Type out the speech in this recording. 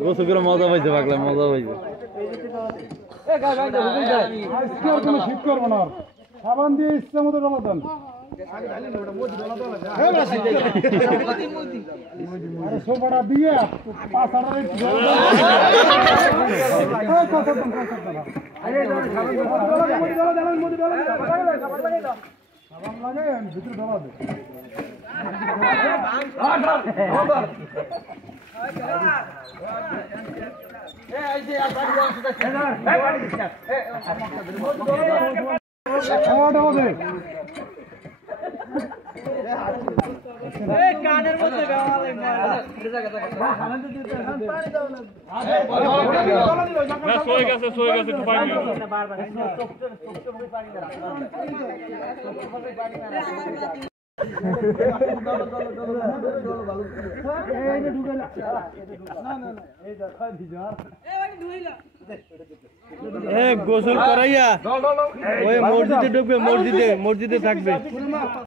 গোসল করে মজা পাইছে পাগলা মজা পাইছে শীত করবো না সাবান দিয়ে ইচ্ছা মতো ডলা দেন সোফাটা দিয়ে ভিতরে ডলা দে কানের মধ্যে গোসল করাইয়া ওই মসজিদে ঢুকবে মসজিদে থাকবে